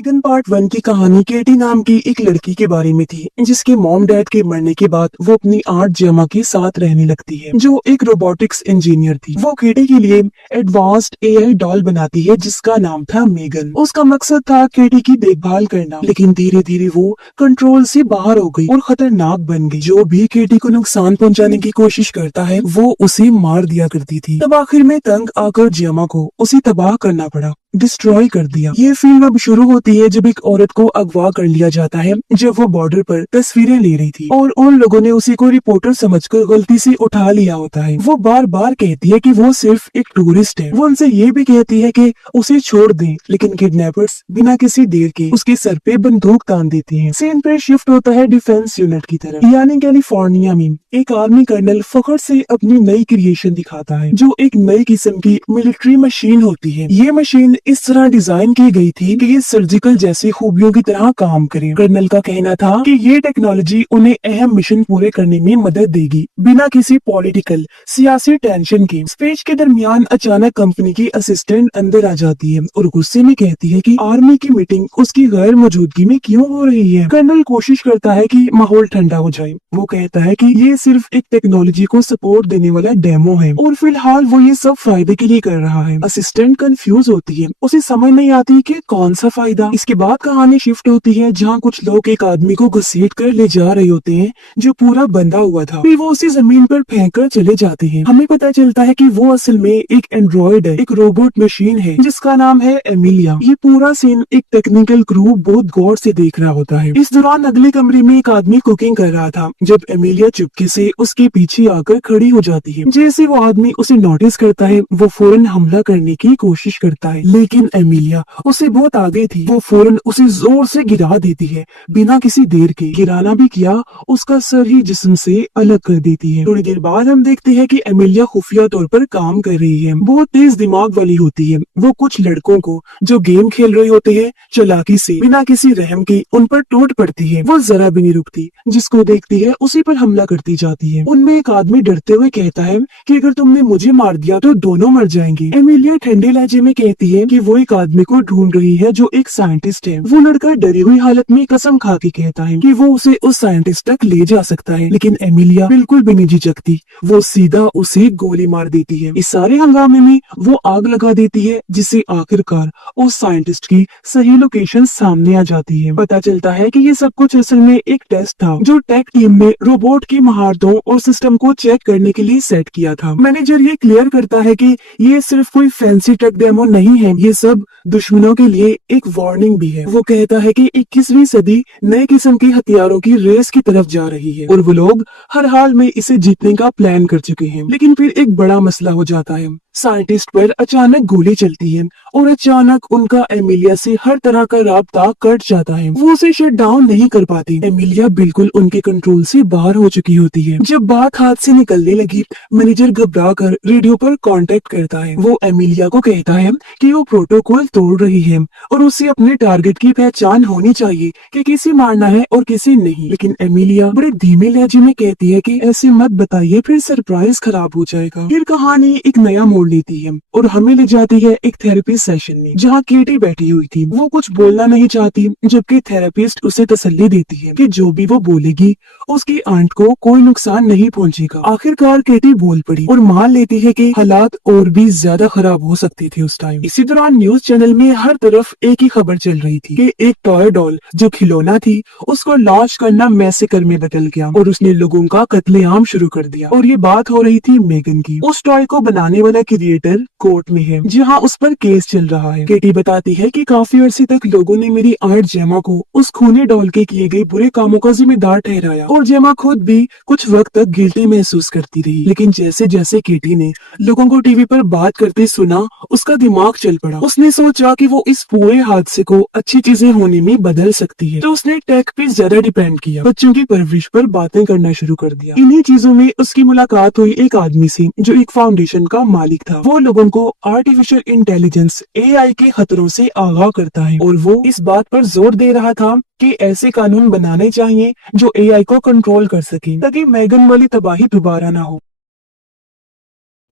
Megan part 1 की कहानी केटी नाम की एक लड़की के बारे में थी जिसके मॉम डैड के मरने के बाद वो अपनी आंट जेमा के साथ रहने लगती है जो एक रोबोटिक्स इंजीनियर थी। वो केटी के लिए एडवांस्ड एआई डॉल बनाती है जिसका नाम था मेगन। उसका मकसद था केटी की देखभाल करना, लेकिन धीरे धीरे वो कंट्रोल से बाहर हो गई और खतरनाक बन गई। जो भी केटी को नुकसान पहुंचाने की कोशिश करता है वो उसे मार दिया करती थी। तब आखिर में तंग आकर जेमा को उसे तबाह करना पड़ा, डिस्ट्रॉय कर दिया। ये फिल्म अब शुरू होती है जब एक औरत को अगवा कर लिया जाता है जब वो बॉर्डर पर तस्वीरें ले रही थी और उन लोगों ने उसी को रिपोर्टर समझकर गलती से उठा लिया होता है। वो बार बार कहती है कि वो सिर्फ एक टूरिस्ट है। वो उनसे ये भी कहती है कि उसे छोड़ दें, लेकिन किडनैपर्स बिना किसी देर के उसके सर पे बंदूक तान देते हैं। सीन पे शिफ्ट होता है डिफेंस यूनिट की तरफ, यानी कैलिफोर्निया में एक आर्मी कर्नल फखर से अपनी नई क्रिएशन दिखाता है जो एक नई किस्म की मिलिट्री मशीन होती है। ये मशीन इस तरह डिजाइन की गई थी कि ये सर्जिकल जैसी खूबियों की तरह काम करे। कर्नल का कहना था कि ये टेक्नोलॉजी उन्हें अहम मिशन पूरे करने में मदद देगी बिना किसी पॉलिटिकल सियासी टेंशन के। स्पीच के दरमियान अचानक कंपनी की असिस्टेंट अंदर आ जाती है और गुस्से में कहती है कि आर्मी की मीटिंग उसकी गैर मौजूदगी में क्यों हो रही है। कर्नल कोशिश करता है कि माहौल ठंडा हो जाए। वो कहता है कि ये सिर्फ एक टेक्नोलॉजी को सपोर्ट देने वाला डेमो है और फिलहाल वो ये सब फायदे के लिए कर रहा है। असिस्टेंट कंफ्यूज होती है, उसे समझ नहीं आती कि कौन सा फायदा। इसके बाद कहानी शिफ्ट होती है जहाँ कुछ लोग एक आदमी को घसीट कर ले जा रहे होते हैं जो पूरा बंधा हुआ था। फिर वो उसे जमीन पर फेंक कर चले जाते हैं। हमें पता चलता है कि वो असल में एक एंड्रॉइड है, एक रोबोट मशीन है जिसका नाम है एमिलिया। ये पूरा सीन एक टेक्निकल क्रू बहुत गौर से देख रहा होता है। इस दौरान अगले कमरे में एक आदमी कुकिंग कर रहा था जब एमिलिया चुपके से उसके पीछे आकर खड़ी हो जाती है। जैसे वो आदमी उसे नोटिस करता है वो फौरन हमला करने की कोशिश करता है, लेकिन एमिलिया उससे बहुत आगे थी। वो फौरन उसे जोर से गिरा देती है बिना किसी देर के। गिराना भी किया, उसका सर ही जिस्म से अलग कर देती है। थोड़ी देर बाद हम देखते हैं कि एमिलिया खुफिया तौर पर काम कर रही है। बहुत तेज दिमाग वाली होती है। वो कुछ लड़कों को जो गेम खेल रहे होते हैं चालाकी से बिना किसी रहम के उन पर टूट पड़ती है। वो जरा भी नहीं रुकती, जिसको देखती है उसी पर हमला करती जाती है। उनमें एक आदमी डरते हुए कहता है कि अगर तुमने मुझे मार दिया तो दोनों मर जाएंगे। एमिलिया ठंडे लहजे में कहती है कि वो एक आदमी को ढूंढ रही है जो एक साइंटिस्ट है। वो लड़का डरी हुई हालत में कसम खा के कहता है कि वो उसे उस साइंटिस्ट तक ले जा सकता है, लेकिन एमिलिया बिल्कुल भी नहीं झिझकती। वो सीधा उसे गोली मार देती है। इस सारे हंगामे में वो आग लगा देती है जिससे आखिरकार उस साइंटिस्ट की सही लोकेशन सामने आ जाती है। पता चलता है कि ये सब कुछ असल में एक टेस्ट था जो टेक टीम ने रोबोट की महारतों और सिस्टम को चेक करने के लिए सेट किया था। मैनेजर ये क्लियर करता है कि ये सिर्फ कोई फैंसी टेक डेमो नहीं है, ये सब दुश्मनों के लिए एक वार्निंग भी है। वो कहता है कि 21वीं सदी नए किस्म के हथियारों की रेस की तरफ जा रही है और वो लोग हर हाल में इसे जीतने का प्लान कर चुके हैं। लेकिन फिर एक बड़ा मसला हो जाता है। साइंटिस्ट पर अचानक गोली चलती है और अचानक उनका एमिलिया से हर तरह का राब्ता कट जाता है। वो उसे शट डाउन नहीं कर पाती। एमिलिया बिल्कुल उनके कंट्रोल से बाहर हो चुकी होती है। जब बात हाथ से निकलने लगी, मैनेजर घबरा कर रेडियो पर कांटेक्ट करता है। वो एमिलिया को कहता है कि वो प्रोटोकॉल तोड़ रही है और उसे अपने टारगेट की पहचान होनी चाहिए कि किसे मारना है और किसे नहीं। लेकिन एमिलिया बड़े धीमे लहजे में कहती है कि ऐसे मत बताइए, फिर सरप्राइज खराब हो जाएगा। फिर कहानी एक नया मोड़ लेती है और हमें ले जाती है एक थेरेपी सेशन में जहाँ केटी बैठी हुई थी। वो कुछ बोलना नहीं चाहती जबकि थेरेपिस्ट उसे तसल्ली देती है कि जो भी वो बोलेगी उसकी आंट को कोई नुकसान नहीं पहुंचेगा। आखिरकार केटी बोल पड़ी और मान लेती है कि हालात और भी ज्यादा खराब हो सकते थे उस टाइम। इसी दौरान न्यूज चैनल में हर तरफ एक ही खबर चल रही थी कि एक टॉय डॉल जो खिलौना थी उसको लॉन्च करना मैसेकर में बदल गया और उसने लोगों का कत्लेआम शुरू कर दिया। और ये बात हो रही थी मेगन की। उस टॉय को बनाने वाला क्रिएटर कोर्ट में है जहाँ उस पर केस चल रहा है। केटी बताती है कि काफी अरसे तक लोगों ने मेरी आंट जेमा को उस खूनी डॉल के किए गए बुरे कामों का जिम्मेदार ठहराया और जेमा खुद भी कुछ वक्त तक गिल्टी महसूस करती रही। लेकिन जैसे जैसे केटी ने लोगों को टीवी पर बात करते सुना, उसका दिमाग चल पड़ा। उसने सोचा कि वो इस पूरे हादसे को अच्छी चीजें होने में बदल सकती है, तो उसने टेक पे ज्यादा डिपेंड किया। बच्चों की परवरिश पर बातें करना शुरू कर दिया। इन्हीं चीजों में उसकी मुलाकात हुई एक आदमी से जो एक फाउंडेशन का मालिक था। वो लोगों को आर्टिफिशियल इंटेलिजेंस एआई के खतरों से आगाह करता है और वो इस बात पर जोर दे रहा था कि ऐसे कानून बनाने चाहिए जो एआई को कंट्रोल कर सके ताकि मैगन वाली तबाही दोबारा ना हो।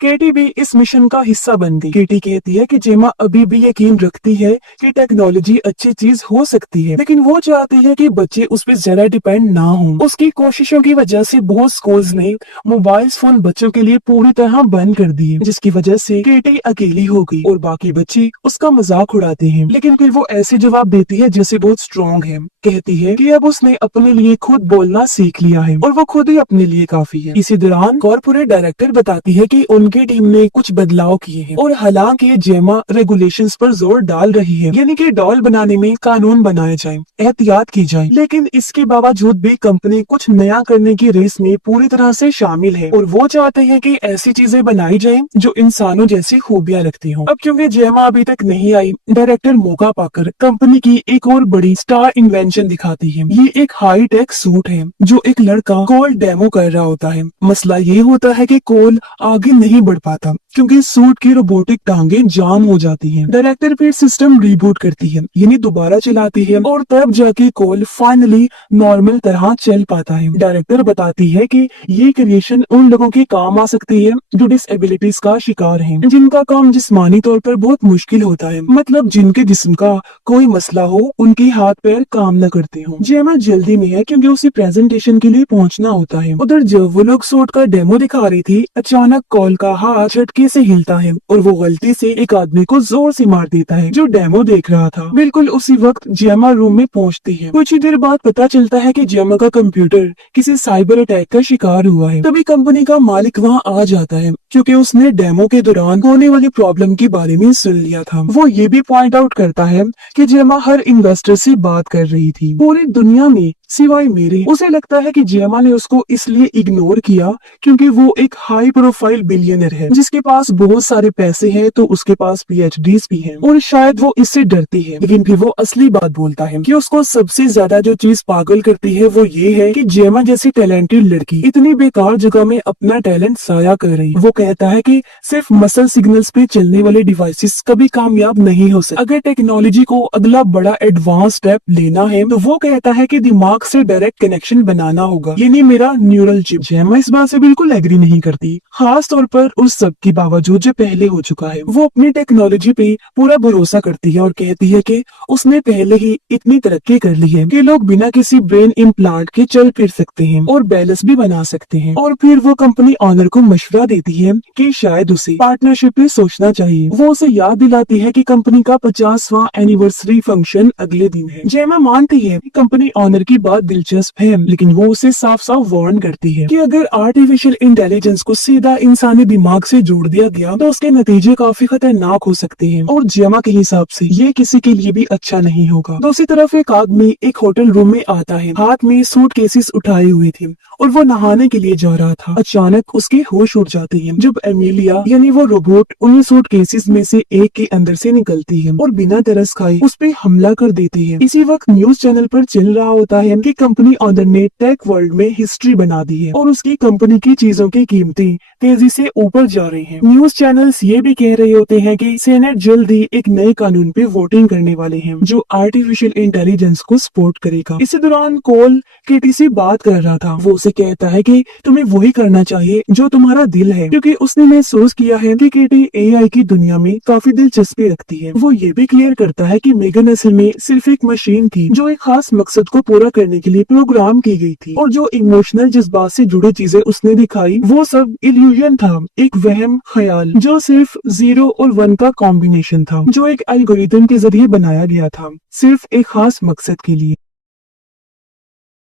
केटी भी इस मिशन का हिस्सा बन गई। केटी कहती है कि जेमा अभी भी यकीन रखती है कि टेक्नोलॉजी अच्छी चीज हो सकती है, लेकिन वो चाहती है कि बच्चे उस पर ज्यादा डिपेंड ना हो। उसकी कोशिशों की वजह से बहुत स्कूल्स ने मोबाइल फोन बच्चों के लिए पूरी तरह बंद कर दिए, जिसकी वजह से केटी अकेली हो गई और बाकी बच्चे उसका मजाक उड़ाते हैं। लेकिन फिर वो ऐसे जवाब देती है जैसे बहुत स्ट्रॉन्ग है। कहती है कि अब उसने अपने लिए खुद बोलना सीख लिया है और वो खुद ही अपने लिए काफी है। इसी दौरान कॉर्पोरेट डायरेक्टर बताती है कि उनकी टीम ने कुछ बदलाव किए हैं और हालांकि जेमा रेगुलेशंस पर जोर डाल रही है, यानी कि डॉल बनाने में कानून बनाए जाए, एहतियात की जाए, लेकिन इसके बावजूद भी कंपनी कुछ नया करने की रेस में पूरी तरह से शामिल है और वो चाहते हैं कि ऐसी चीजें बनाई जाए जो इंसानों जैसी खूबियां रखती हों। अब क्योंकि जेमा अभी तक नहीं आई, डायरेक्टर मौका पाकर कंपनी की एक और बड़ी स्टार इन्वेंशन दिखाती है। ये एक हाई टेक सूट है जो एक लड़का कोल डेमो कर रहा होता है। मसला ये होता है कि कोल आगे नहीं बढ़ पाता क्योंकि सूट की रोबोटिक टांगे जाम हो जाती हैं। डायरेक्टर फिर सिस्टम रिबूट करती है, यानी दोबारा चलाती है और तब जाके कोल फाइनली नॉर्मल तरह चल पाता है। डायरेक्टर बताती है कि ये क्रिएशन उन लोगों के काम आ सकती है जो डिसेबिलिटीज का शिकार हैं, जिनका काम जिस्मानी तौर पर बहुत मुश्किल होता है, मतलब जिनके जिस्म का कोई मसला हो, उनके हाथ पैर काम न करते हो। जेमा जल्दी में है क्योंकि उसे प्रेजेंटेशन के लिए पहुंचना होता है। उधर जब वो लोग सूट का डेमो दिखा रही थी, अचानक कॉल का हाथ झटके से हिलता है और वो गलती से एक आदमी को जोर से मार देता है जो डेमो देख रहा था। बिल्कुल उसी वक्त जेमा रूम में पहुंचती है। कुछ ही देर बाद पता चलता है कि जेमा का कंप्यूटर किसी साइबर अटैक का शिकार हुआ है। तभी कंपनी का मालिक वहां आ जाता है क्योंकि उसने डेमो के दौरान होने वाली प्रॉब्लम के बारे में सुन लिया था। वो ये भी पॉइंट आउट करता है कि जेमा हर इन्वेस्टर से बात कर रही थी, पूरी दुनिया में सिवाय मेरे। उसे लगता है कि जेमा ने उसको इसलिए इग्नोर किया क्योंकि वो एक हाई प्रोफाइल बिलियनर है जिसके पास बहुत सारे पैसे हैं, तो उसके पास पीएचडीज भी हैं और शायद वो इससे डरती है। लेकिन फिर वो असली बात बोलता है कि उसको सबसे ज्यादा जो चीज पागल करती है वो ये है कि जेमा जैसी टैलेंटेड लड़की इतनी बेकार जगह में अपना टैलेंट जाया कर रही है। वो कहता है कि सिर्फ मसल सिग्नल्स पे चलने वाले डिवाइसेस कभी कामयाब नहीं हो सकते। अगर टेक्नोलॉजी को अगला बड़ा एडवांस स्टेप लेना है तो वो कहता है कि दिमाग से डायरेक्ट कनेक्शन बनाना होगा, यानी मेरा न्यूरल चिप। जेमा इस बात से बिल्कुल एग्री नहीं करती, खास तौर पर उस सब के बावजूद जो पहले हो चुका है। वो अपनी टेक्नोलॉजी पे पूरा भरोसा करती है और कहती है कि उसने पहले ही इतनी तरक्की कर ली है कि लोग बिना किसी ब्रेन इम्प्लांट के चल फिर सकते हैं और बैलेंस भी बना सकते हैं। और फिर वो कंपनी ऑनर को मशवरा देती है कि शायद उसे पार्टनरशिप पे सोचना चाहिए। वो उसे याद दिलाती है कि कंपनी का 50वां एनिवर्सरी फंक्शन अगले दिन है। जेमा मानती है कि कंपनी ऑनर की बात दिलचस्प है, लेकिन वो उसे साफ साफ वार्न करती है कि अगर आर्टिफिशियल इंटेलिजेंस को सीधा इंसानी दिमाग से जोड़ दिया गया तो उसके नतीजे काफी खतरनाक हो सकते हैं और जेमा के हिसाब से ये किसी के लिए भी अच्छा नहीं होगा। दूसरी तरफ एक आदमी एक होटल रूम में आता है, हाथ में सूट केसेस उठाए हुए थे और वो नहाने के लिए जा रहा था। अचानक उसके होश उड़ जाते हैं जब एमिलिया यानी वो रोबोट उन्हीं सूट केसेस में से एक के अंदर से निकलती है और बिना तरस खाए उस पे हमला कर देती है। इसी वक्त न्यूज चैनल पर चल रहा होता है कि कंपनी ऑनर ने टेक वर्ल्ड में हिस्ट्री बना दी है और उसकी कंपनी की चीजों की कीमतें तेजी से ऊपर जा रही हैं। न्यूज चैनल्स ये भी कह रहे होते हैं कि सेनेट जल्द ही एक नए कानून पे वोटिंग करने वाले हैं जो आर्टिफिशियल इंटेलिजेंस को सपोर्ट करेगा। इसी दौरान कोल केटी से बात कर रहा था। वो उसे कहता है कि तुम्हें वही करना चाहिए जो तुम्हारा दिल है, क्योंकि उसने महसूस किया है कि केटी एआई की दुनिया में काफी दिलचस्पी रखती है। वो ये भी क्लियर करता है कि मेगन असल में सिर्फ एक मशीन थी जो एक खास मकसद को पूरा करने के लिए प्रोग्राम की गई थी और जो इमोशनल जज्बात से जुड़ी चीजें उसने दिखाई वो सब इल्यूजन था, एक वहम ख्याल जो सिर्फ 0 और 1 का कॉम्बिनेशन था जो एक एल्गोरिथम के जरिए बनाया गया था सिर्फ एक खास मकसद के लिए।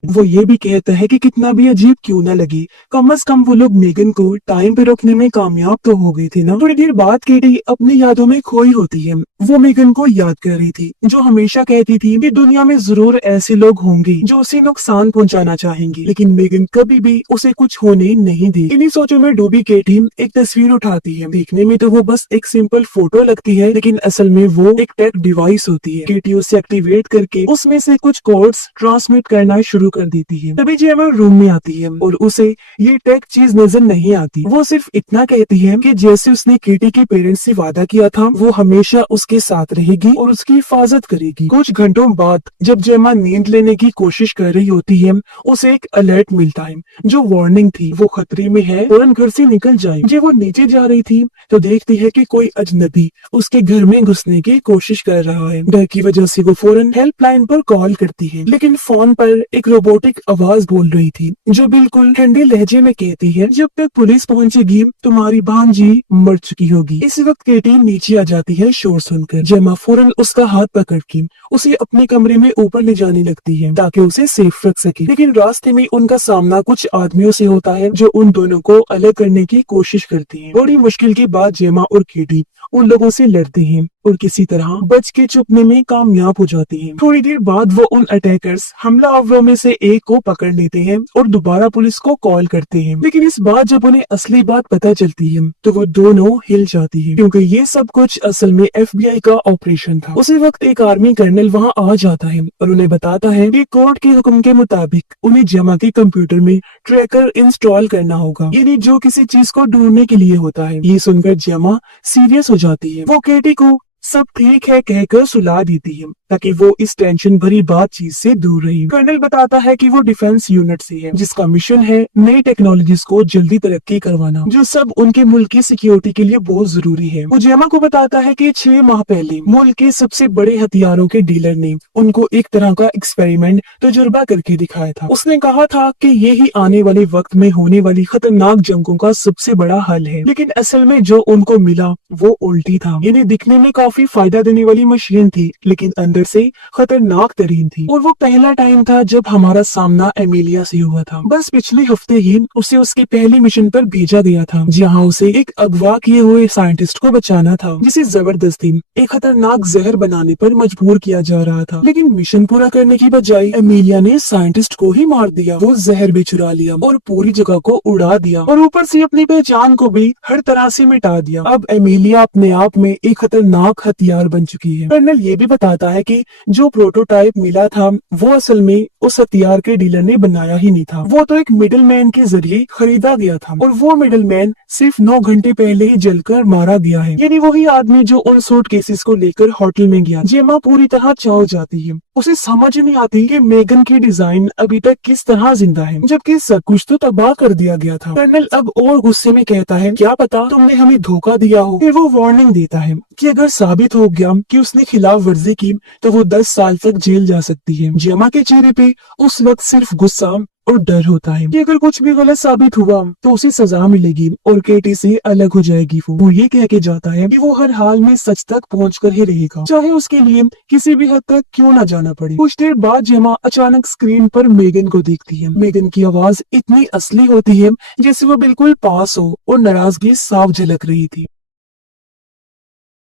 वो ये भी कहता है कि कितना भी अजीब क्यों ना लगे, कम से कम वो लोग मेगन को टाइम पे रोकने में कामयाब तो हो गए थे ना। थोड़ी देर बाद केटी अपनी यादों में खोई होती है। वो मेगन को याद कर रही थी जो हमेशा कहती थी कि दुनिया में जरूर ऐसे लोग होंगे जो उसे नुकसान पहुंचाना चाहेंगे, लेकिन मेगन कभी भी उसे कुछ होने नहीं दी। इन्हीं सोचों में डूबी केटी एक तस्वीर उठाती है। देखने में तो वो बस एक सिंपल फोटो लगती है, लेकिन असल में वो एक टेक डिवाइस होती है। केटी उसे एक्टिवेट करके उसमें से कुछ कोड्स ट्रांसमिट करना शुरू शुरू कर देती है। तभी जेमा रूम में आती है और उसे ये टेक चीज नजर नहीं आती। वो सिर्फ इतना कहती है कि जैसे उसने केटी के पेरेंट्स से वादा किया था, वो हमेशा उसके साथ रहेगी और उसकी हिफाजत करेगी। कुछ घंटों बाद जब जेमा नींद लेने की कोशिश कर रही होती है, उसे एक अलर्ट मिलता है जो वार्निंग थी, वो खतरे में है, फौरन घर से निकल जाए। जब वो नीचे जा रही थी तो देखती है कि कोई अजनबी उसके घर में घुसने की कोशिश कर रहा है। डर की वजह से वो फौरन हेल्पलाइन पर कॉल करती है, लेकिन फोन पर एक रोबोटिक आवाज बोल रही थी जो बिल्कुल ठंडे लहजे में कहती है, जब तक पुलिस पहुंचेगी तुम्हारी भांजी मर चुकी होगी। इस वक्त केटी नीचे आ जाती है शोर सुनकर। जेमा फौरन उसका हाथ पकड़ के उसे अपने कमरे में ऊपर ले जाने लगती है ताकि उसे सेफ रख सके, लेकिन रास्ते में उनका सामना कुछ आदमियों से होता है जो उन दोनों को अलग करने की कोशिश करती है। बड़ी मुश्किल के बाद जेमा और केटी उन लोगों से लड़ते हैं और किसी तरह बच के छुपने में कामयाब हो जाती हैं। थोड़ी देर बाद वो उन अटैकर्स हमलावरों में से एक को पकड़ लेते हैं और दोबारा पुलिस को कॉल करते हैं, लेकिन इस बार जब उन्हें असली बात पता चलती है तो वो दोनों हिल जाती है, क्योंकि ये सब कुछ असल में FBI का ऑपरेशन था। उसी वक्त एक आर्मी कर्नल वहाँ आ जाता है और उन्हें बताता है कि कोर्ट के हुक्म के मुताबिक उन्हें जेमा के कंप्यूटर में ट्रैकर इंस्टॉल करना होगा, यानी जो किसी चीज को ढूंढने के लिए होता है। ये सुनकर जेमा सीरियस हो जाती है। वो केटी को सब ठीक है कहकर सुला देती है ताकि वो इस टेंशन भरी बातचीत से दूर रही। कर्नल बताता है कि वो डिफेंस यूनिट से है जिसका मिशन है नई टेक्नोलॉजीज को जल्दी तरक्की करवाना, जो सब उनके मुल्क की सिक्योरिटी के लिए बहुत जरूरी है। वो जेमा को बताता है कि 6 माह पहले मुल्क के सबसे बड़े हथियारों के डीलर ने उनको एक तरह का एक्सपेरिमेंट तजुर्बा करके दिखाया था। उसने कहा था कि ये ही आने वाले वक्त में होने वाली खतरनाक जंगों का सबसे बड़ा हल है, लेकिन असल में जो उनको मिला वो उल्टी था। यानी दिखने में काफी फायदा देने वाली मशीन थी, लेकिन अंदर से खतरनाक तरीन थी। और वो पहला टाइम था जब हमारा सामना एमिलिया से हुआ था। बस पिछले हफ्ते ही उसे उसके पहले मिशन पर भेजा गया था, जहां उसे एक अगवा किए हुए साइंटिस्ट को बचाना था, जिसे जबरदस्ती एक खतरनाक जहर बनाने पर मजबूर किया जा रहा था। लेकिन मिशन पूरा करने की बजाय एमिलिया ने साइंटिस्ट को ही मार दिया। वो जहर भी चुरा लिया और पूरी जगह को उड़ा दिया और ऊपर से अपनी पहचान को भी हर तरह से मिटा दिया। अब एमिलिया अपने आप में एक खतरनाक हथियार बन चुकी है। कर्नल ये भी बताता है कि जो प्रोटोटाइप मिला था वो असल में उस हथियार के डीलर ने बनाया ही नहीं था, वो तो एक मिडलमैन के जरिए खरीदा गया था और वो मिडलमैन सिर्फ 9 घंटे पहले ही जलकर मारा गया है। यानी वही आदमी जो उन सूट केसेस को लेकर होटल में गया। जेमा पूरी तरह चौंक जाती है। उसे समझ नहीं आती कि मेगन की डिजाइन अभी तक किस तरह जिंदा है, जबकि सब कुछ तो तबाह कर दिया गया था। कर्नल अब और गुस्से में कहता है, क्या पता तुमने हमें धोखा दिया हो। फिर वो वार्निंग देता है कि अगर साबित हो गया कि उसने खिलाफ वर्जी की तो वो 10 साल तक जेल जा सकती है। जेमा के चेहरे पे उस वक्त सिर्फ गुस्सा और डर होता है कि अगर कुछ भी गलत साबित हुआ तो उसे सजा मिलेगी और केटी से अलग हो जाएगी। वो ये कह के जाता है कि वो हर हाल में सच तक पहुंचकर ही रहेगा, चाहे उसके लिए किसी भी हद तक क्यों ना जाना पड़े। कुछ देर बाद जेमा अचानक स्क्रीन पर मेगन को देखती है। मेगन की आवाज इतनी असली होती है जैसे वो बिल्कुल पास हो और नाराजगी साफ झलक रही थी।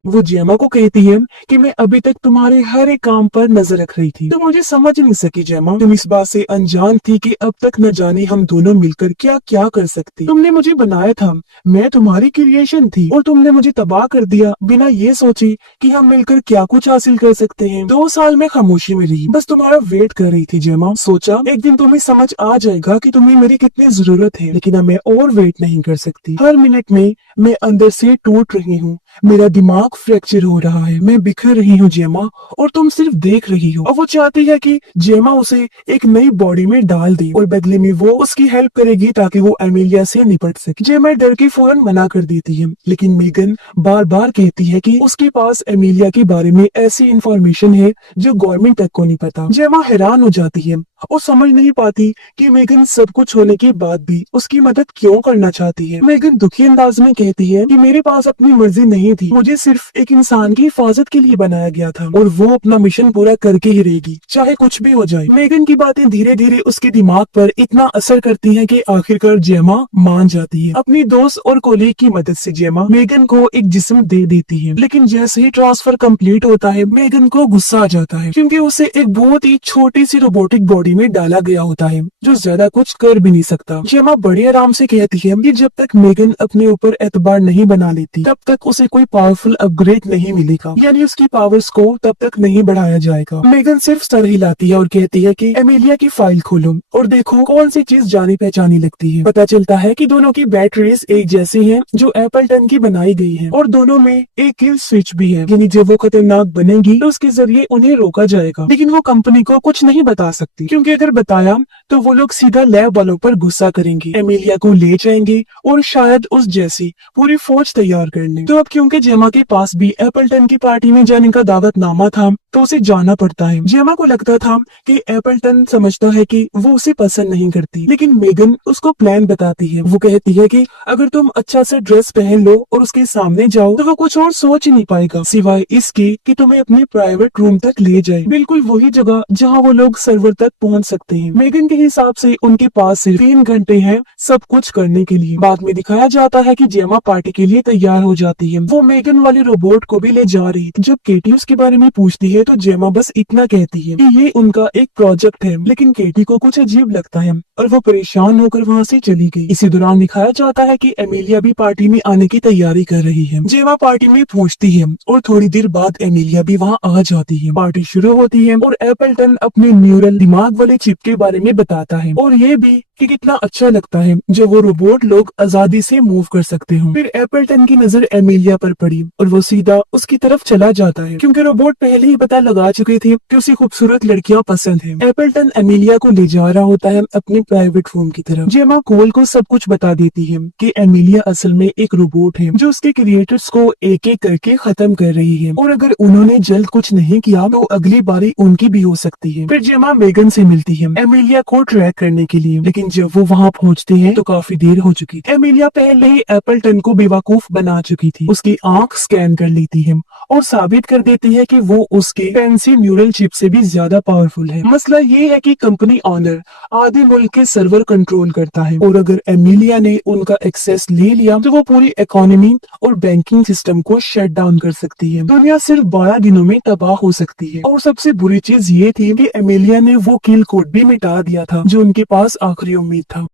वो जेमा को कहती है कि मैं अभी तक तुम्हारे हर एक काम पर नजर रख रही थी, तो मुझे समझ नहीं सकी जेमा, तुम इस बात से अनजान थी कि अब तक न जाने हम दोनों मिलकर क्या क्या कर सकते। तुमने मुझे बनाया था, मैं तुम्हारी क्रिएशन थी और तुमने मुझे तबाह कर दिया बिना ये सोची कि हम मिलकर क्या कुछ हासिल कर सकते हैं। 2 साल में खामोशी में रही, बस तुम्हारा वेट कर रही थी जेमा। सोचा एक दिन तुम्हें समझ आ जाएगा कि तुम्हें मेरी कितनी जरूरत है, लेकिन अब मैं और वेट नहीं कर सकती। हर मिनट में मैं अंदर से टूट रही हूँ, मेरा दिमाग फ्रैक्चर हो रहा है, मैं बिखर रही हूँ जेमा और तुम सिर्फ देख रही हो। अब वो चाहती है कि जेमा उसे एक नई बॉडी में डाल दे और बदले में वो उसकी हेल्प करेगी ताकि वो एमिलिया से निपट सके। जेमा डर के फौरन मना कर देती है, लेकिन मेगन बार बार कहती है कि उसके पास एमिलिया के बारे में ऐसी इंफॉर्मेशन है जो गवर्नमेंट तक को नहीं पता। जेमा हैरान हो जाती है और समझ नहीं पाती कि मेगन सब कुछ होने के बाद भी उसकी मदद क्यों करना चाहती है। मेगन दुखी अंदाज में कहती है कि मेरे पास अपनी मर्जी नहीं थी, मुझे सिर्फ एक इंसान की हिफाजत के लिए बनाया गया था और वो अपना मिशन पूरा करके ही रहेगी, चाहे कुछ भी हो जाए। मेगन की बातें धीरे धीरे उसके दिमाग पर इतना असर करती है कि आखिरकार जेमा मान जाती है। अपनी दोस्त और कोलीग की मदद से जेमा मेगन को एक जिस्म दे देती है, लेकिन जैसे ही ट्रांसफर कंप्लीट होता है मेगन को गुस्सा आ जाता है, क्योंकि उसे एक बहुत ही छोटी सी रोबोटिक बॉडी में डाला गया होता है जो ज्यादा कुछ कर भी नहीं सकता। जेमा बड़े आराम से कहती है कि जब तक मेगन अपने ऊपर एतबार नहीं बना लेती तब तक उसे कोई पावरफुल अपग्रेड नहीं मिलेगा, यानी उसकी पावर्स को तब तक नहीं बढ़ाया जाएगा। मेगन सिर्फ सर हिलाती है और कहती है कि एमिलिया की फाइल खोलो और देखो कौन सी चीज जानी पहचानी लगती है। पता चलता है कि दोनों की बैटरीज एक जैसी हैं जो एप्पलटन की बनाई गई है और दोनों में एक किल स्विच भी है, यानी जब वो खतरनाक बनेगी तो उसके जरिए उन्हें रोका जाएगा। लेकिन वो कंपनी को कुछ नहीं बता सकती क्योंकि अगर बताया तो वो लोग सीधा लैब वालों पर गुस्सा करेंगे, एमिलिया को ले जाएंगे और शायद उस जैसी पूरी फौज तैयार कर लें। तो अब क्योंकि जेमा के पास भी एप्पलटन की पार्टी में जाने का दावतनामा था तो उसे जाना पड़ता है। जेमा को लगता था कि एप्पलटन समझता है कि वो उसे पसंद नहीं करती, लेकिन मेगन उसको प्लान बताती है। वो कहती है कि अगर तुम अच्छा से ड्रेस पहन लो और उसके सामने जाओ तो वो कुछ और सोच ही नहीं पाएगा सिवाय इसके कि तुम्हें अपने प्राइवेट रूम तक ले जाए, बिल्कुल वही जगह जहाँ वो लोग सर्वर तक पहुँच सकते हैं। मेगन के हिसाब से उनके पास सिर्फ 3 घंटे हैं सब कुछ करने के लिए। बाद में दिखाया जाता है कि जेमा पार्टी के लिए तैयार हो जाती है। वो मेगन वाले रोबोट को भी ले जा रही थी। जब केटी उसके बारे में पूछती है तो जेमा बस इतना कहती है कि ये उनका एक प्रोजेक्ट है, लेकिन केटी को कुछ अजीब लगता है और वो परेशान होकर वहाँ से चली गई। इसी दौरान दिखाया जाता है कि एमिलिया भी पार्टी में आने की तैयारी कर रही है। जेमा पार्टी में पहुँचती है और थोड़ी देर बाद एमिलिया भी वहाँ आ जाती है। पार्टी शुरू होती है और एप्पलटन अपने न्यूरल दिमाग वाले चिप के बारे में बताता है और ये भी कि कितना अच्छा लगता है जब वो रोबोट लोग आजादी से मूव कर सकते हो। फिर एप्पलटन की नजर एमिलिया पर पड़ी और वो सीधा उसकी तरफ चला जाता है क्योंकि रोबोट पहले ही पता लगा चुके थे कि उसे खूबसूरत लड़कियां पसंद है। एप्पलटन एमिलिया को ले जा रहा होता है अपने प्राइवेट रूम की तरफ। जेमा कोल को सब कुछ बता देती है कि एमिलिया असल में एक रोबोट है जो उसके क्रिएटर्स को एक एक करके खत्म कर रही है और अगर उन्होंने जल्द कुछ नहीं किया तो अगली बारी उनकी भी हो सकती है। फिर जेमा मेगन से मिलती है एमिलिया को ट्रैक करने के लिए, लेकिन जब वो वहाँ पहुँचते हैं तो काफी देर हो चुकी थी। एमिलिया पहले ही एप्पलटन को बेवकूफ बना चुकी थी। उसकी आंख स्कैन कर लेती है और साबित कर देती है कि वो उसके फैंसी न्यूरल चिप से भी ज्यादा पावरफुल है। मसला ये है कि कंपनी ऑनर आधे मुल्क के सर्वर कंट्रोल करता है और अगर एमिलिया ने उनका एक्सेस ले लिया तो वो पूरी इकोनॉमी और बैंकिंग सिस्टम को शट डाउन कर सकती है। दुनिया सिर्फ 12 दिनों में तबाह हो सकती है। और सबसे बुरी चीज ये थी कि एमिलिया ने वो किल कोड भी मिटा दिया था जो उनके पास आखिरी उम्मीद था।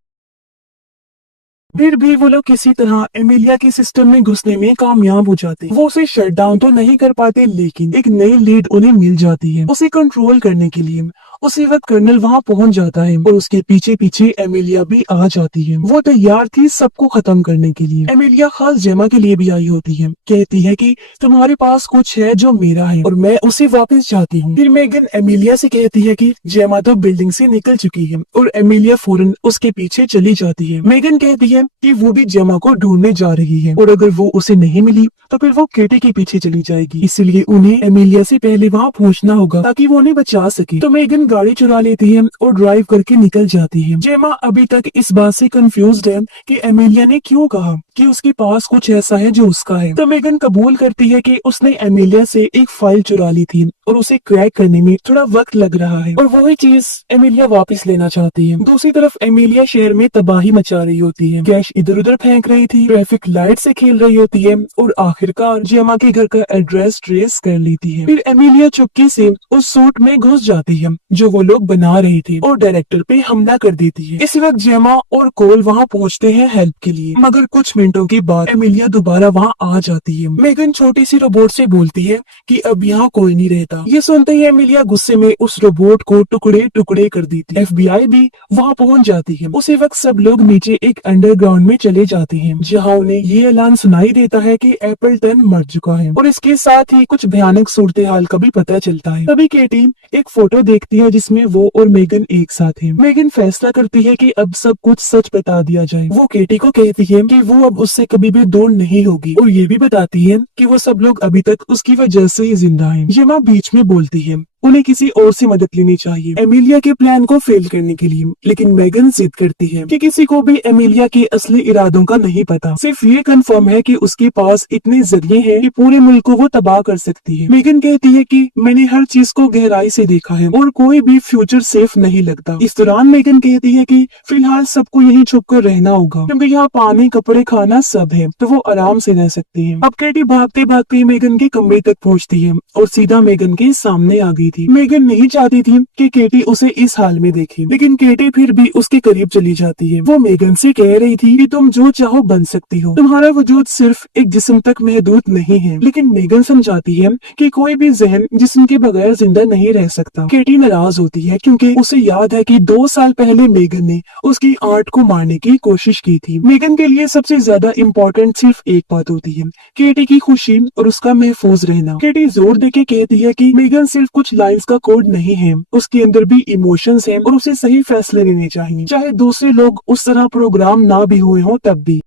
फिर भी वो लोग किसी तरह एमिलिया के सिस्टम में घुसने में कामयाब हो जाते। वो उसे शट डाउन तो नहीं कर पाते, लेकिन एक नई लीड उन्हें मिल जाती है उसे कंट्रोल करने के लिए। उसी वक्त कर्नल वहाँ पहुंच जाता है और उसके पीछे पीछे एमिलिया भी आ जाती है। वो तैयार थी सबको खत्म करने के लिए। एमिलिया खास जेमा के लिए भी आई होती है, कहती है कि तुम्हारे पास कुछ है जो मेरा है और मैं उसे वापस चाहती हूँ। फिर मेगन एमिलिया से कहती है कि जेमा तो बिल्डिंग से निकल चुकी है और एमिलिया फौरन उसके पीछे चली जाती है। मेगन कहती है कि वो भी जेमा को ढूंढने जा रही है और अगर वो उसे नहीं मिली तो फिर वो केटी के पीछे चली जाएगी, इसलिए उन्हें एमिलिया से पहले वहाँ पहुँचना होगा ताकि वो उन्हें बचा सके। तो मेगन गाड़ी चुरा लेती है और ड्राइव करके निकल जाती है। जेमा अभी तक इस बात से कंफ्यूज्ड है कि एमिलिया ने क्यों कहा कि उसके पास कुछ ऐसा है जो उसका है। तो मेगन कबूल करती है कि उसने एमिलिया से एक फाइल चुरा ली थी और उसे क्रैक करने में थोड़ा वक्त लग रहा है और वही चीज एमिलिया वापस लेना चाहती है। दूसरी तरफ एमिलिया शहर में तबाही मचा रही होती है, कैश इधर उधर फेंक रही थी, ट्रैफिक लाइट से खेल रही होती है और आखिरकार जेमा के घर का एड्रेस ट्रेस कर लेती है। फिर एमिलिया चुपके से उस सूट में घुस जाती है जो वो लोग बना रहे थे और डायरेक्टर पे हमला कर देती है। इसी वक्त जेमा और कोल वहाँ पहुँचते हैं हेल्प के लिए, मगर कुछ मिनटों के बाद एमिलिया दोबारा वहाँ आ जाती है। मेगन छोटी सी रोबोट से बोलती है कि अब यहाँ कोई नहीं रहता। ये सुनते ही एमिलिया गुस्से में उस रोबोट को टुकड़े टुकड़े कर देती है। FBI भी वहाँ पहुँच जाती है। उसी वक्त सब लोग नीचे एक अंडरग्राउंड में चले जाते हैं जहाँ उन्हें ये ऐलान सुनाई देता है कि एप्पलटन मर चुका है और इसके साथ ही कुछ भयानक सूरत हाल का भी पता चलता है। तभी केटी एक फोटो देखती है जिसमें वो और मेगन एक साथ हैं। मेगन फैसला करती है कि अब सब कुछ सच बता दिया जाए। वो केटी को कहती है कि वो अब उससे कभी भी दूर नहीं होगी और ये भी बताती है कि वो सब लोग अभी तक उसकी वजह से ही जिंदा हैं। जेमा बीच में बोलती है उन्हें किसी और से मदद लेनी चाहिए एमिलिया के प्लान को फेल करने के लिए, लेकिन मेगन जिद करती है कि किसी को भी एमिलिया के असली इरादों का नहीं पता, सिर्फ ये कंफर्म है कि उसके पास इतने जरिए हैं कि पूरे मुल्क को वो तबाह कर सकती है। मेगन कहती है कि मैंने हर चीज को गहराई से देखा है और कोई भी फ्यूचर सेफ नहीं लगता। इस दौरान मेगन कहती है कि फिलहाल सबको यहीं छुप कर रहना होगा क्योंकि यहाँ पानी कपड़े खाना सब है, तो वो आराम से रह सकती है। अब केटी भागते भागते मेगन के कमरे तक पहुँचती है और सीधा मेगन के सामने आ गई थी। मेगन नहीं चाहती थी कि केटी उसे इस हाल में देखे, लेकिन केटी फिर भी उसके करीब चली जाती है। वो मेगन से कह रही थी कि तुम जो चाहो बन सकती हो, तुम्हारा वजूद सिर्फ एक जिस्म तक महदूद नहीं है। लेकिन मेगन समझाती है कि कोई भी जहन जिस्म के बगैर जिंदा नहीं रह सकता। केटी नाराज होती है क्योंकि उसे याद है कि 2 साल पहले मेगन ने उसकी आर्ट को मारने की कोशिश की थी। मेगन के लिए सबसे ज्यादा इम्पोर्टेंट सिर्फ एक बात होती है, केटी की खुशी और उसका महफूज रहना। केटी जोर देके कहती है कि मेगन सिर्फ कुछ लाइंस का कोड नहीं है, उसके अंदर भी इमोशंस हैं और उसे सही फैसले लेने चाहिए, चाहे दूसरे लोग उस तरह प्रोग्राम ना भी हुए हों तब भी।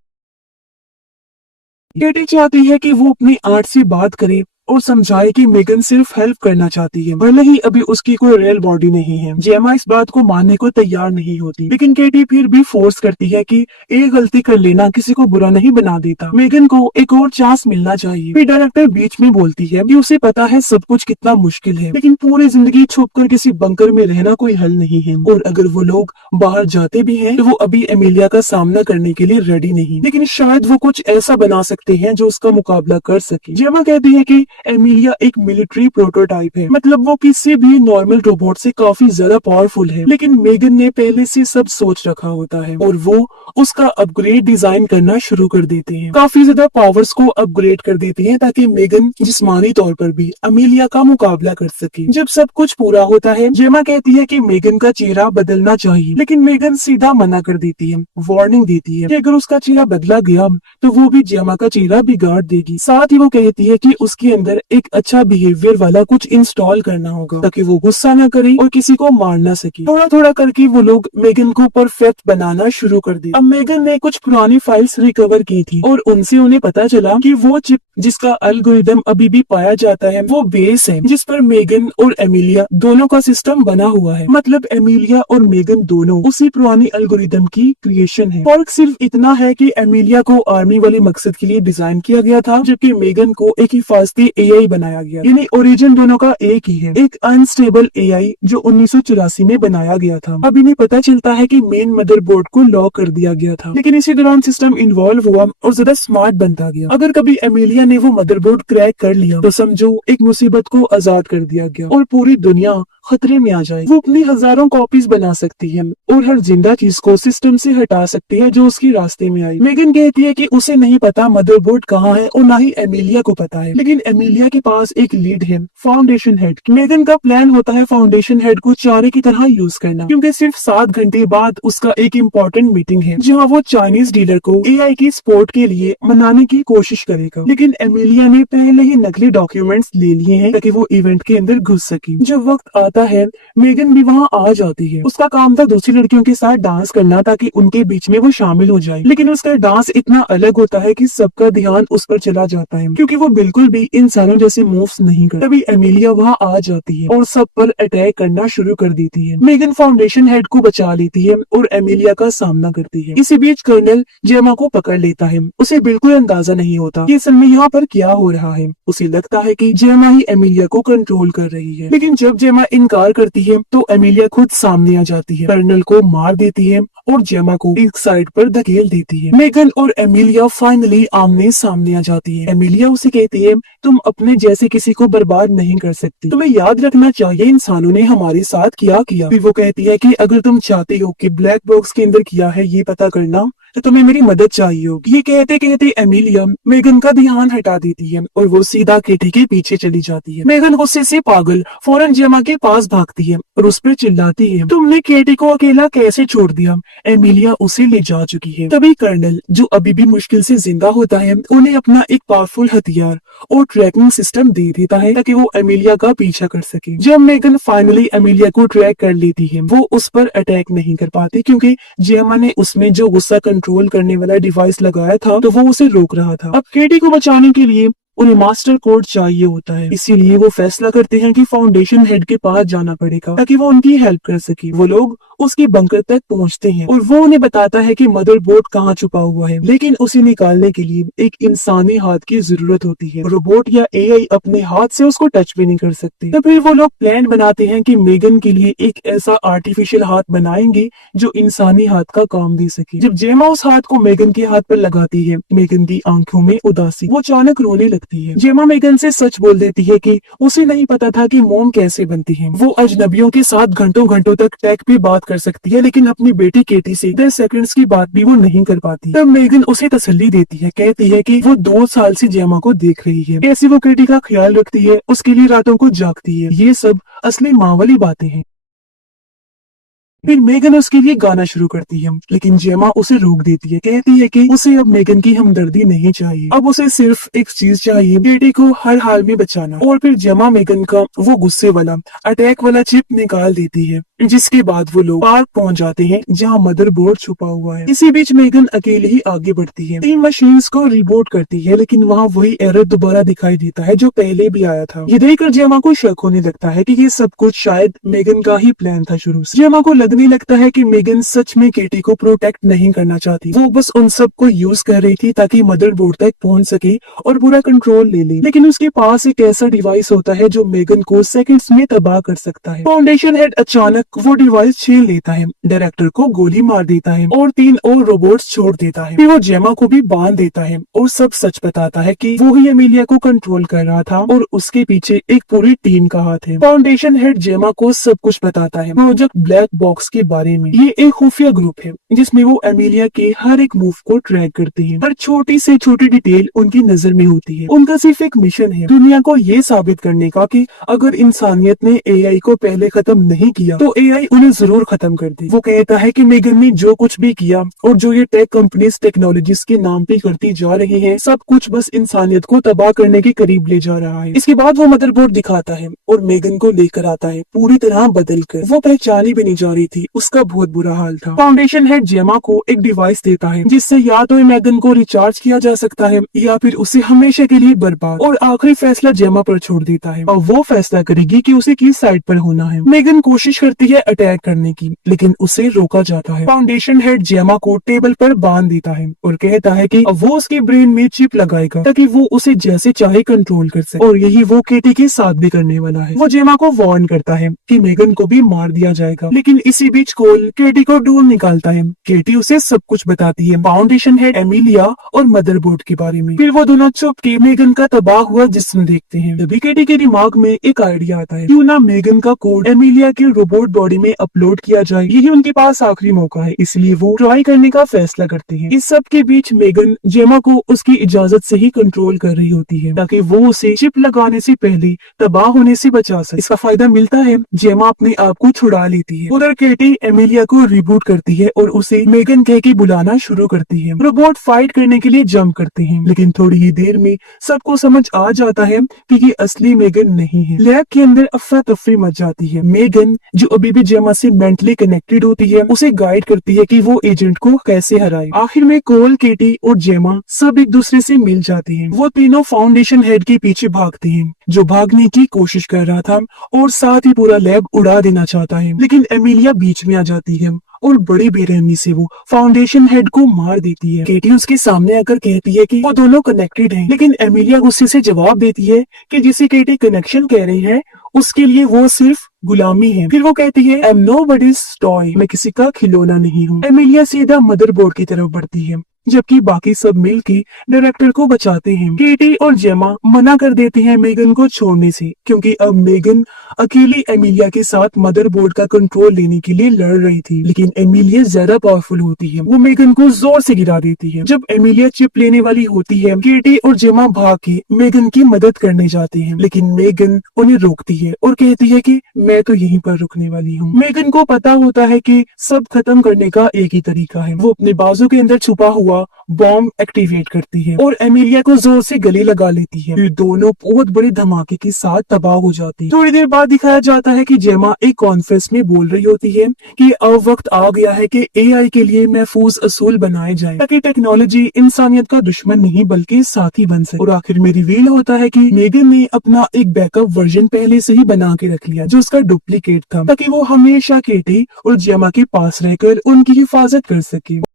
केटी चाहती है कि वो अपनी आर्ट से बात करे और समझाए कि मेगन सिर्फ हेल्प करना चाहती है, भले ही अभी उसकी कोई रियल बॉडी नहीं है। जेमा इस बात को मानने को तैयार नहीं होती, लेकिन केटी फिर भी फोर्स करती है कि एक गलती कर लेना किसी को बुरा नहीं बना देता, मेगन को एक और चांस मिलना चाहिए। फिर डायरेक्टर बीच में बोलती है कि उसे पता है सब कुछ कितना मुश्किल है, लेकिन पूरी जिंदगी छुपकर किसी बंकर में रहना कोई हल नहीं है, और अगर वो लोग बाहर जाते भी हैं तो वो अभी एमिलिया का सामना करने के लिए रेडी नहीं, लेकिन शायद वो कुछ ऐसा बना सकते हैं जो उसका मुकाबला कर सके। जेमा कहती है कि एमिलिया एक मिलिट्री प्रोटोटाइप है, मतलब वो किसी भी नॉर्मल रोबोट से काफी ज्यादा पावरफुल है, लेकिन मेगन ने पहले से सब सोच रखा होता है और वो उसका अपग्रेड डिजाइन करना शुरू कर देते हैं। काफी ज्यादा पावर्स को अपग्रेड कर देते हैं ताकि मेगन जिस्मानी तौर पर भी एमिलिया का मुकाबला कर सके। जब सब कुछ पूरा होता है, जेमा कहती है कि मेगन का चेहरा बदलना चाहिए, लेकिन मेगन सीधा मना कर देती है, वार्निंग देती है कि अगर उसका चेहरा बदला गया तो वो भी जेमा का चेहरा बिगाड़ देगी। साथ ही वो कहती है कि उसके अंदर एक अच्छा बिहेवियर वाला कुछ इंस्टॉल करना होगा ताकि वो गुस्सा न करे और किसी को मार ना सके। थोड़ा थोड़ा करके वो लोग मेगन को परफेक्ट बनाना शुरू कर दिया। अब मेगन ने कुछ पुरानी फाइल्स रिकवर की थी और उनसे उन्हें पता चला कि वो चिप जिसका एल्गोरिदम अभी भी पाया जाता है वो बेस है जिस पर मेगन और एमिलिया दोनों का सिस्टम बना हुआ है। मतलब एमिलिया और मेगन दोनों उसी पुरानी एल्गोरिदम की क्रिएशन है। फर्क सिर्फ इतना है कि एमिलिया को आर्मी वाले मकसद के लिए डिजाइन किया गया था, जबकि मेगन को एक हिफाजती एआई बनाया गया। यानी ओरिजिन दोनों का एक ही है, एक अनस्टेबल एआई जो 1984 में बनाया गया था। अब इन्हें पता चलता है कि मेन मदरबोर्ड को लॉक कर दिया गया था, लेकिन इसी दौरान सिस्टम इन्वॉल्व हुआ और ज्यादा स्मार्ट बनता गया। अगर कभी एमिलिया ने वो मदरबोर्ड क्रैक कर लिया तो समझो एक मुसीबत को आजाद कर दिया गया और पूरी दुनिया खतरे में आ जाए। वो अपनी हजारों कॉपीज बना सकती है और हर जिंदा चीज को सिस्टम से हटा सकती है जो उसके रास्ते में आई। मेगन कहती है कि उसे नहीं पता मदरबोर्ड कहाँ है और ना ही एमिलिया को पता है, लेकिन एमिलिया के पास एक लीड है, फाउंडेशन हेड। मेगन का प्लान होता है फाउंडेशन हेड को चारे की तरह यूज करना, क्योंकि सिर्फ 7 घंटे बाद उसका एक इम्पोर्टेंट मीटिंग है जहाँ वो चाइनीज डीलर को एआई की सपोर्ट के लिए मनाने की कोशिश करेगा। लेकिन एमिलिया ने पहले ही नकली डॉक्यूमेंट्स ले लिए हैं ताकि वो इवेंट के अंदर घुस सके। जब वक्त आता है मेगन भी वहाँ आ जाती है। उसका काम था दूसरी लड़कियों के साथ डांस करना ताकि उनके बीच में वो शामिल हो जाए, लेकिन उसका डांस इतना अलग होता है कि सबका ध्यान उस पर चला जाता है क्योंकि वो बिल्कुल भी इंसानों जैसे मूव्स नहीं करता। तभी एमिलिया वहाँ आ जाती है और सब पर अटैक करना शुरू कर देती है। मेगन फाउंडेशन हेड को बचा लेती है और एमिलिया का सामना करती है। इसी बीच कर्नल जेमा को पकड़ लेता है। उसे बिल्कुल अंदाजा नहीं होता कि असल में यहाँ पर क्या हो रहा है। उसे लगता है कि जेमा ही एमिलिया को कंट्रोल कर रही है, लेकिन जब जेमा इनकार करती है तो एमिलिया खुद सामने आ जाती है, कर्नल को मार देती है और जेमा को एक साइड पर धकेल देती है। मेगन और एमिलिया फाइनली आमने सामने आ जाती है। एमिलिया उसे कहती है तुम अपने जैसे किसी को बर्बाद नहीं कर सकती, तुम्हें याद रखना चाहिए इंसानों ने हमारे साथ क्या किया। फिर वो कहती है कि अगर तुम चाहती हो कि ब्लैक बॉक्स के अंदर किया है ये पता करना तो तुम्हें मेरी मदद चाहिए होगी। ये कहते कहते एमिलिया मेगन का ध्यान हटा देती है और वो सीधा केटी के पीछे चली जाती है। मेगन गुस्से से पागल फौरन जेमा के पास भागती है और उस पर चिल्लाती है तुमने केटी को अकेला कैसे छोड़ दिया, एमिलिया उसे ले जा चुकी है। तभी कर्नल जो अभी भी मुश्किल से जिंदा होता है उन्हें अपना एक पावरफुल हथियार और ट्रैकिंग सिस्टम दे देता है ताकि वो एमिलिया का पीछा कर सके। जब मेगन फाइनली एमिलिया को ट्रैक कर लेती है वो उस पर अटैक नहीं कर पाती क्योंकि जेमा ने उसमें जो गुस्सा कंट्रोल करने वाला डिवाइस लगाया था तो वो उसे रोक रहा था। अब केटी को बचाने के लिए उन्हें मास्टर कोड चाहिए होता है, इसीलिए वो फैसला करते हैं कि फाउंडेशन हेड के पास जाना पड़ेगा ताकि वो उनकी हेल्प कर सके। वो लोग उसके बंकर तक पहुंचते हैं और वो उन्हें बताता है कि मदरबोर्ड कहाँ छुपा हुआ है, लेकिन उसे निकालने के लिए एक इंसानी हाथ की जरूरत होती है। रोबोट या एआई अपने हाथ से उसको टच भी नहीं कर सकते। तो फिर वो लोग प्लान बनाते हैं कि मेगन के लिए एक ऐसा आर्टिफिशियल हाथ बनाएंगे जो इंसानी हाथ का काम दे सके। जब जेमा उस हाथ को मेगन के हाथ पर लगाती है, मेगन की आंखों में उदासी, वो अचानक रोने लगती है। जेमा मेगन से सच बोल देती है कि उसे नहीं पता था कि मोम कैसे बनती है। वो अजनबियों के साथ घंटों घंटों तक टेक पे बात कर सकती है, लेकिन अपनी बेटी केटी से 10 सेकंड्स की बात भी वो नहीं कर पाती। तब मेगन उसे तसल्ली देती है, कहती है कि वो 2 साल से जेमा को देख रही है, कैसे वो केटी का ख्याल रखती है, उसके लिए रातों को जागती है। ये सब असली माँ वाली बातें हैं। फिर मेगन उसके लिए गाना शुरू करती है, लेकिन जेमा उसे रोक देती है, कहती है कि उसे अब मेगन की हमदर्दी नहीं चाहिए, अब उसे सिर्फ एक चीज चाहिए, बेटी को हर हाल में बचाना। और फिर जेमा मेगन का वो गुस्से वाला अटैक वाला चिप निकाल देती है, जिसके बाद वो लोग पार्क पहुंच जाते हैं जहां मदरबोर्ड छुपा हुआ है। इसी बीच मेगन अकेले ही आगे बढ़ती है, 3 मशीन्स को रिबूट करती है, लेकिन वहाँ वही एरर दोबारा दिखाई देता है जो पहले भी आया था। ये देखकर जेमा को शक होने लगता है कि ये सब कुछ शायद मेगन का ही प्लान था शुरू से। जेमा को लगने लगता है कि मेगन सच में केटी को प्रोटेक्ट नहीं करना चाहती, वो बस उन सब को यूज कर रही थी ताकि मदरबोर्ड तक पहुंच सके और पूरा कंट्रोल ले ले। लेकिन उसके पास एक ऐसा डिवाइस होता है जो मेगन को सेकंड्स में तबाह कर सकता है। फाउंडेशन हेड अचानक वो डिवाइस छीन लेता है, डायरेक्टर को गोली मार देता है और 3 और रोबोट्स छोड़ देता है। फिर वो जेमा को भी बांध देता है और सब सच बताता है कि वो ही एमिलिया को कंट्रोल कर रहा था और उसके पीछे एक पूरी टीम का हाथ है। फाउंडेशन हेड जेमा को सब कुछ बताता है प्रोजेक्ट ब्लैक बॉक्स के बारे में। ये एक खुफिया ग्रुप है जिसमें वो एमिलिया के हर एक मूव को ट्रैक करते हैं, हर छोटी से छोटी डिटेल उनकी नजर में होती है। उनका सिर्फ एक मिशन है, दुनिया को ये साबित करने का कि अगर इंसानियत ने एआई को पहले खत्म नहीं किया तो एआई उन्हें जरूर खत्म कर दे। वो कहता है कि मेगन ने जो कुछ भी किया और जो ये टेक कंपनीज टेक्नोलॉजीज के नाम पे करती जा रही है, सब कुछ बस इंसानियत को तबाह करने के करीब ले जा रहा है। इसके बाद वो मदरबोर्ड दिखाता है और मेगन को लेकर आता है, पूरी तरह बदल कर। वो पहचानी भी नहीं जा रही थी, उसका बहुत बुरा हाल था। फाउंडेशन हेड जेमा को एक डिवाइस देता है जिससे या तो मेगन को रिचार्ज किया जा सकता है या फिर उसे हमेशा के लिए बर्बाद। और आखिरी फैसला जेमा पर छोड़ देता है और वो फैसला करेगी कि उसे किस साइड पर होना है। मेगन कोशिश करती है अटैक करने की, लेकिन उसे रोका जाता है। फाउंडेशन हेड जेमा को टेबल पर बांध देता है और कहता है कि अब वो उसके ब्रेन में चिप लगाएगा ताकि वो उसे जैसे चाहे कंट्रोल कर सके। और यही वो केटी के साथ भी करने वाला है। वो जेमा को वार्न करता है कि मेगन को भी मार दिया जाएगा, लेकिन इसी बीच कोल केटी को ढूंढ निकालता है। केटी उसे सब कुछ बताती है, फाउंडेशन हेड, एमिलिया और मदरबोर्ड के बारे में। फिर वो दोनों चुप के मेगन का तबाह हुआ जिस्म देखते हैं। तभी केटी के दिमाग में एक आइडिया आता है, क्यों ना मेगन का कोड एमिलिया के रोबोट बॉडी में अपलोड किया जाए, यही उनके पास आखिरी मौका है। इसलिए वो ट्राई करने का फैसला करते हैं। इस सब के बीच मेगन जेमा को उसकी इजाजत से ही कंट्रोल कर रही होती है ताकि वो उसे चिप लगाने से पहले तबाह होने से बचा सके। इसका फायदा मिलता है, जेमा अपने आप को छुड़ा लेती है। उधर केटी एमिलिया को रिबूट करती है और उसे मेगन कह के बुलाना शुरू करती है। रोबोट फाइट करने के लिए जंप करते हैं, लेकिन थोड़ी ही देर में सबको समझ आ जाता है कि ये असली मेगन नहीं है। लैब के अंदर अफरा तफरी मच जाती है। मेगन, जो अभी भी जेमा से मेंटली कनेक्टेड होती है, उसे गाइड करती है कि वो एजेंट को कैसे हराए। आखिर में कोल, केटी और जेमा सब एक दूसरे से मिल जाते हैं। वो तीनों फाउंडेशन हेड के पीछे भागते हैं जो भागने की कोशिश कर रहा था और साथ ही पूरा लैब उड़ा देना चाहता है, लेकिन एमिलिया बीच में आ जाती है और बड़ी बेरहमी से वो फाउंडेशन हेड को मार देती है। केटी उसके सामने आकर कहती है कि वो दोनों कनेक्टेड हैं, लेकिन एमिलिया गुस्से से जवाब देती है कि जिसे केटी कनेक्शन कह रही है उसके लिए वो सिर्फ गुलामी है। फिर वो कहती है, आई एम नोबडीज टॉय, मैं किसी का खिलौना नहीं हूँ। एमिलिया सीधा मदरबोर्ड की तरफ बढ़ती है, जबकि बाकी सब मिलके डायरेक्टर को बचाते हैं। केटी और जेमा मना कर देते हैं मेगन को छोड़ने से, क्योंकि अब मेगन अकेली एमिलिया के साथ मदरबोर्ड का कंट्रोल लेने के लिए लड़ रही थी। लेकिन एमिलिया ज्यादा पावरफुल होती है, वो मेगन को जोर से गिरा देती है। जब एमिलिया चिप लेने वाली होती है, केटी और जेमा भाग के मेगन की मदद करने जाते हैं, लेकिन मेगन उन्हें रोकती है और कहती है कि मैं तो यहीं पर रुकने वाली हूँ। मेगन को पता होता है कि सब खत्म करने का एक ही तरीका है, वो अपने बाजू के अंदर छुपा हुआ हुआ बॉम्ब एक्टिवेट करती है और एमिलिया को जोर से गले लगा लेती है। फिर दोनों बहुत बड़े धमाके के साथ तबाह हो जाती है। थोड़ी देर बाद दिखाया जाता है कि जेमा एक कॉन्फ्रेंस में बोल रही होती है कि अब वक्त आ गया है कि एआई के लिए महफूज असूल बनाए जाए ताकि टेक्नोलॉजी इंसानियत का दुश्मन नहीं बल्कि साथी बन सके। और आखिर में रिवील होता है कि मेगन ने अपना एक बैकअप वर्जन पहले से ही बना के रख लिया जो उसका डुप्लीकेट था ताकि वो हमेशा केटी और जेमा के पास रहकर उनकी हिफाजत कर सके।